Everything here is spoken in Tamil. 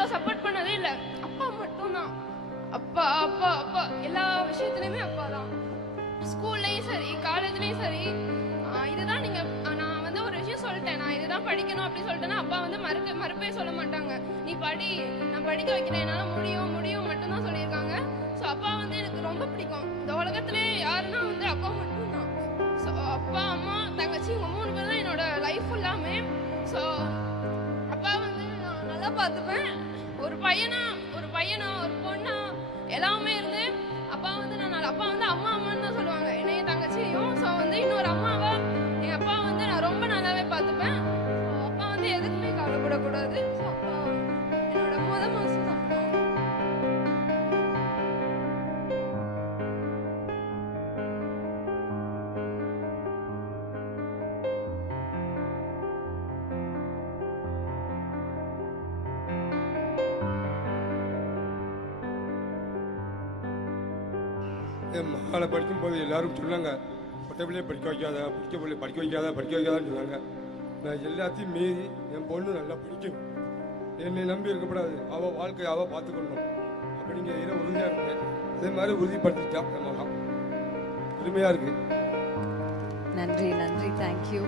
இவ்வளோ சப்போர்ட் பண்ணதே இல்லை. அப்பா மட்டும்தான். அப்பா அப்பா அப்பா எல்லா விஷயத்துலையுமே அப்பா தான். ஸ்கூல்லையும் சரி காலேஜ்லேயும் சரி. இதுதான் நீங்கள் நான் வந்து ஒரு விஷயம் சொல்லிட்டேன், நான் இதுதான் படிக்கணும் அப்படின்னு சொல்லிட்டேன்னா அப்பா வந்து மறுப்பே சொல்ல மாட்டாங்க. நீ படி, நான் படிக்க வைக்கிறேன், என்னால் முடியும் முடியும் மட்டும்தான் சொல்லியிருக்காங்க. ஸோ அப்பா வந்து எனக்கு ரொம்ப பிடிக்கும். இந்த உலகத்திலே யாருன்னா வந்து அப்பா மட்டும்தான். ஸோ அப்பா அம்மா தங்கச்சி இவங்க 3 பேர் தான் என்னோட லைஃப் ஃபுல்லாமே. ஸோ அப்பா வந்து நான் நல்லா பார்த்துப்பேன். ஒரு பையனா ஒரு பொண்ணா எல்லாமே இருந்து அப்பா வந்து அப்பா வந்து அம்மா அம்மான்னு தான் சொல்லுவாங்க என்னைய தங்கச்சியும். ஸோ வந்து இன்னொரு அம்மாவா எங்கள் அப்பா வந்து நான் ரொம்ப நல்லாவே பார்த்துப்பேன். ஸோ அப்பா வந்து எதுக்குமே கவலைப்படக்கூடாது. ஸோ அப்பா என்னோட மாசம் தான். என் மகளை படிக்கும்போது எல்லாரும் சொன்னாங்க, பொட்டை பிள்ளைய படிக்க வைக்காதான்னு சொன்னாங்க. நான் எல்லாத்தையும் மீறி என் பொண்ணு நல்லா படிக்கணும், என்னை நம்பி இருக்கக்கூடாது, அவள் வாழ்க்கையை அவள் பார்த்துக்கணும் அப்படிங்கிற இதை உறுதியாக இருந்தேன். அதே மாதிரி உறுதிப்படுத்திட்டா என் மகன். பெருமையாக இருக்கு. நன்றி நன்றி, தேங்க்யூ.